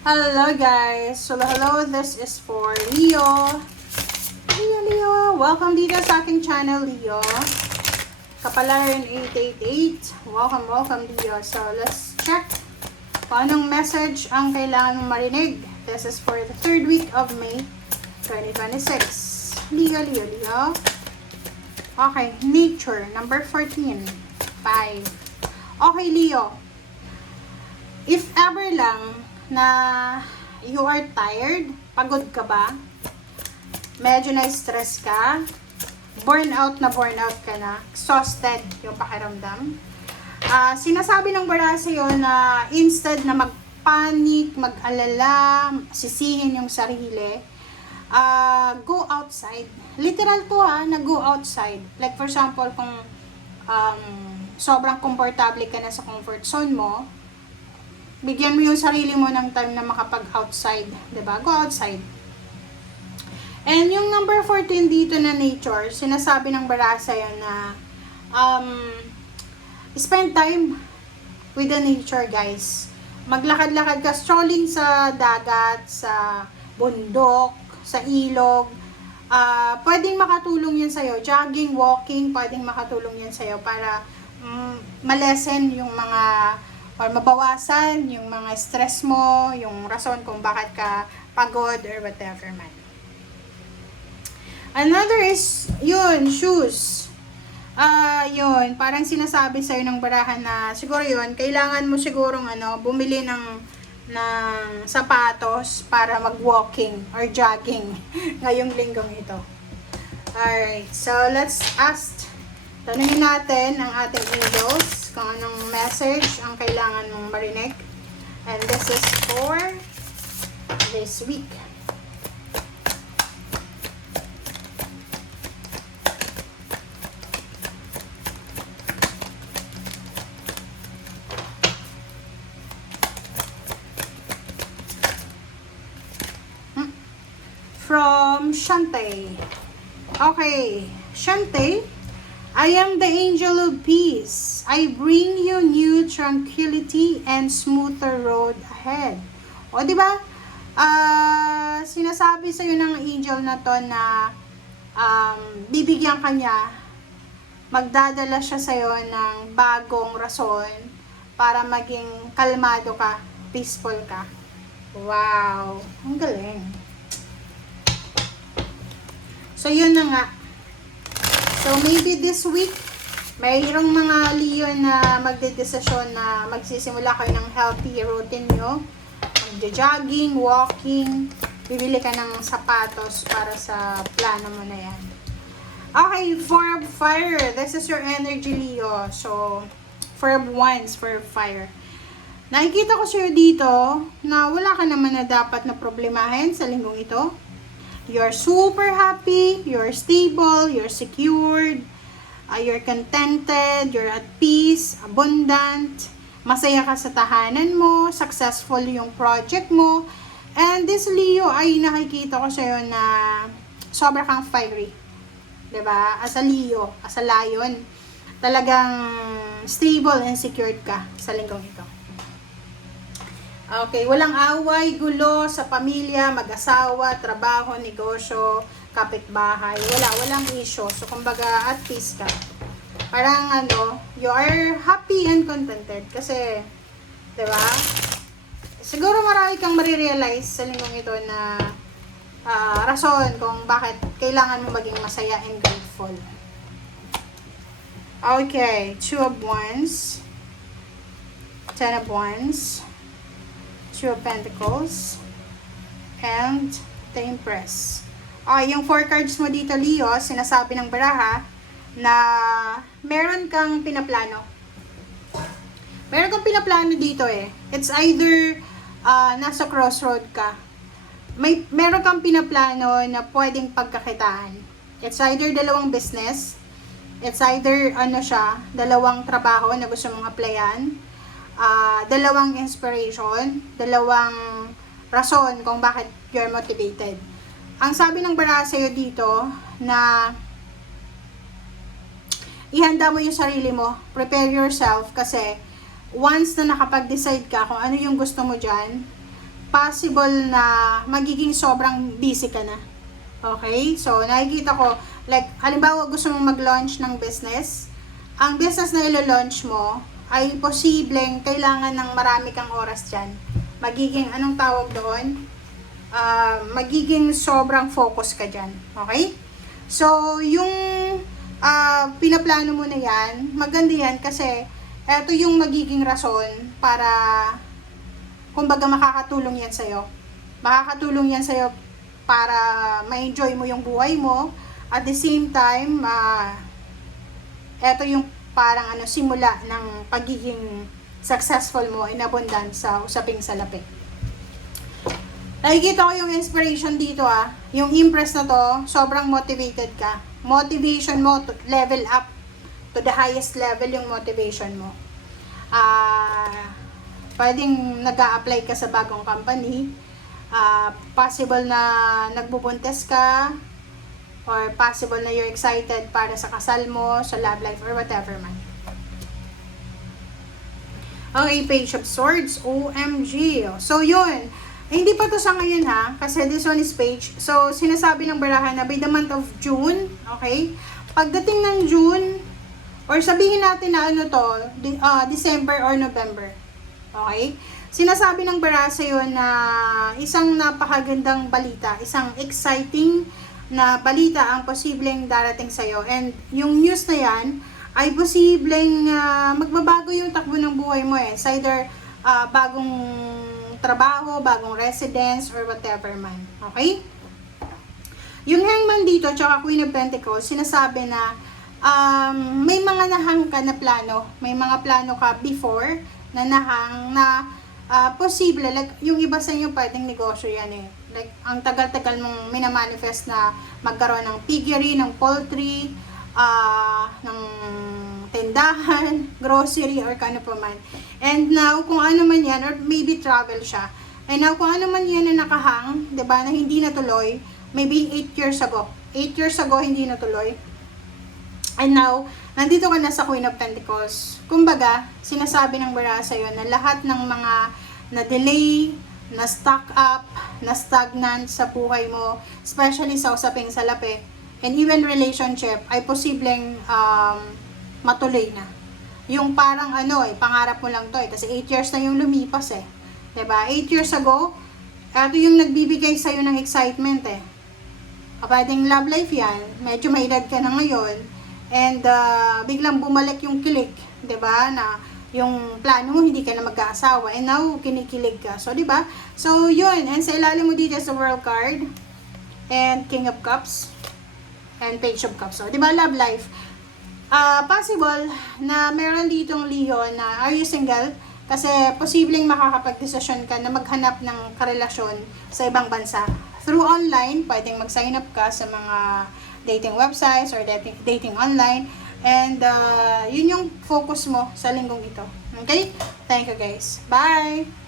Hello guys! So hello, this is for Leo. Leo! Welcome dito sa aking channel, Leo. Kapalaran 888. Welcome Leo. So let's check kung anong message ang kailangan mong marinig. This is for the third week of May 2026. Leo. Okay, nature, number 14. 5. Okay, Leo. If ever lang na you are tired, pagod ka ba? Medyo na-stress ka? Burnout ka na? Exhausted yung pakiramdam? Sinasabi ng bara sa'yo na instead na mag-panic, mag-alala, sisihin yung sarili, go outside. Literal to na go outside. Like for example, kung sobrang komportable ka na sa comfort zone mo, bigyan mo yung sarili mo ng time na makapag-outside. Diba? Go outside. And yung number 14 dito na nature, sinasabi ng bara sa'yo na spend time with the nature, guys. Maglakad-lakad ka, strolling sa dagat, sa bundok, sa ilog. Pwedeng makatulong yan sa'yo. Jogging, walking, pwedeng makatulong yan sa'yo para malesen yung mga or mabawasan yung mga stress mo, yung rason kung bakit ka pagod or whatever man. Another is, yun, shoes. Yun, parang sinasabi sa'yo ng barahan na siguro yun, kailangan mo sigurong bumili ng sapatos para mag-walking or jogging ngayong linggong ito. Alright, so let's ask. Tanungin natin ang ating angels kung anong message ang kailangan mong marinig. And this is for this week. From Shante. Okay, Shante, I am the angel of peace. I bring you new tranquility and smoother road ahead. O, di ba? Sinasabi sa'yo ng angel na to na bibigyan ka niya, magdadala siya sa'yo ng bagong rason para maging kalmado ka, peaceful ka. Wow! Ang galing. So, yun na nga. So, maybe this week, mayroong mga Leo na magdedesisyon na magsisimula kayo ng healthy routine nyo. Magja-jogging, walking, bibili ka ng sapatos para sa plano mo na yan. Okay, for fire. This is your energy, Leo. So, for once, for fire. Nakikita ko sa'yo dito na wala ka naman na dapat na problemahin sa linggong ito. You're super happy, you're stable, you're secured, you're contented, you're at peace, abundant, masaya ka sa tahanan mo, successful yung project mo. And this Leo ay nakikita ko sa'yo na sobra kang fiery. Diba? As a Leo, as a lion, talagang stable and secured ka sa linggong ito. Okay, walang away, gulo sa pamilya, mag-asawa, trabaho, negosyo, kapitbahay. Walang issue. So, kumbaga, at peace ka. Parang, you are happy and contented. Kasi, diba? Siguro marami kang marirealize sa linggong ito na rason kung bakit kailangan mo maging masaya and grateful. Okay, 2 of Wands, 10 of Wands, 2 of Pentacles, and the Empress. Yung 4 cards mo dito, Leo, sinasabi ng baraha na meron kang pinaplano. Meron kang pinaplano dito It's either nasa crossroad ka. Meron kang pinaplano na pwedeng pagkakitaan. It's either dalawang business, it's either dalawang trabaho na gusto mong applyan, dalawang inspiration, dalawang rason kung bakit you're motivated. Ang sabi ng bara sa'yo dito na ihanda mo yung sarili mo, prepare yourself kasi once na nakapag-decide ka kung ano yung gusto mo dyan, possible na magiging sobrang busy ka na. Okay? So, nakikita ko, like, halimbawa gusto mong mag-launch ng business, ang business na ilo-launch mo ay posibleng kailangan ng marami kang oras dyan. Magiging, anong tawag doon? Magiging sobrang focus ka dyan. Okay? So, yung pinaplano mo na yan, maganda yan kasi eto yung magiging rason para kumbaga makakatulong yan sa'yo. Makakatulong yan sa'yo para ma-enjoy mo yung buhay mo. At the same time, eto yung parang simula ng pagiging successful mo in abundance sa usaping salapi. Nakikita ko yung inspiration dito Yung impress na to, sobrang motivated ka. Motivation mo to level up to the highest level yung motivation mo. Pwedeng nag-a-apply ka sa bagong company. Possible na nagbubuntes ka, or possible na you're excited para sa kasal mo, sa love life, or whatever man. Okay, Page of Swords, OMG. So, yun. Hindi pa to sa ngayon kasi this one is page. So, sinasabi ng barahan na by the month of June, okay? Pagdating ng June, or sabihin natin na December or November. Okay? Sinasabi ng baraha sa'yo na isang napakagandang balita, isang exciting na balita ang posibleng darating sa'yo. And yung news na yan ay posibleng magbabago yung takbo ng buhay mo It's either bagong trabaho, bagong residence, or whatever man. Okay? Yung Hangman dito, tsaka Queen of Pentacles, sinasabi na may mga nahang ka na plano. May mga plano ka before na nahang na posible. Like, yung iba sa inyo pwedeng negosyo yan Like, ang tagal-tagal mong minamanifest na magkaroon ng piggery, ng poultry, ng tindahan, grocery, or kano pa man. And now, kung ano man yan, or maybe travel siya. And now, kung ano man yan na nakahang, diba, na hindi natuloy, maybe 8 years ago. 8 years ago, hindi natuloy. And now, nandito ka na sa Queen of Pentacles. Kumbaga, sinasabi ng baraha sa'yo na lahat ng mga na-delay, na-stuck up, na-stagnant sa buhay mo, especially sa usaping salapi, and even relationship, ay posibleng matuloy na. Yung parang pangarap mo lang to kasi 8 years na yung lumipas Diba? 8 years ago, ito yung nagbibigay sa'yo ng excitement Pwedeng love life yan, medyo may edad ka na ngayon, and biglang bumalik yung kilig, diba? Na yung plano mo, hindi ka na mag-aasawa, and now, kinikilig ka. So, diba? So, yun. And sa ilalim mo dito sa World card, and King of Cups, and Page of Cups. So, diba? Love life. Possible na meron ditong Leo na, are you single? Kasi, posibleng makakapag-desisyon ka na maghanap ng karelasyon sa ibang bansa. Through online, pwedeng mag-sign up ka sa mga dating websites or dating online. And, yun yung focus mo sa linggong ito. Okay? Thank you guys. Bye!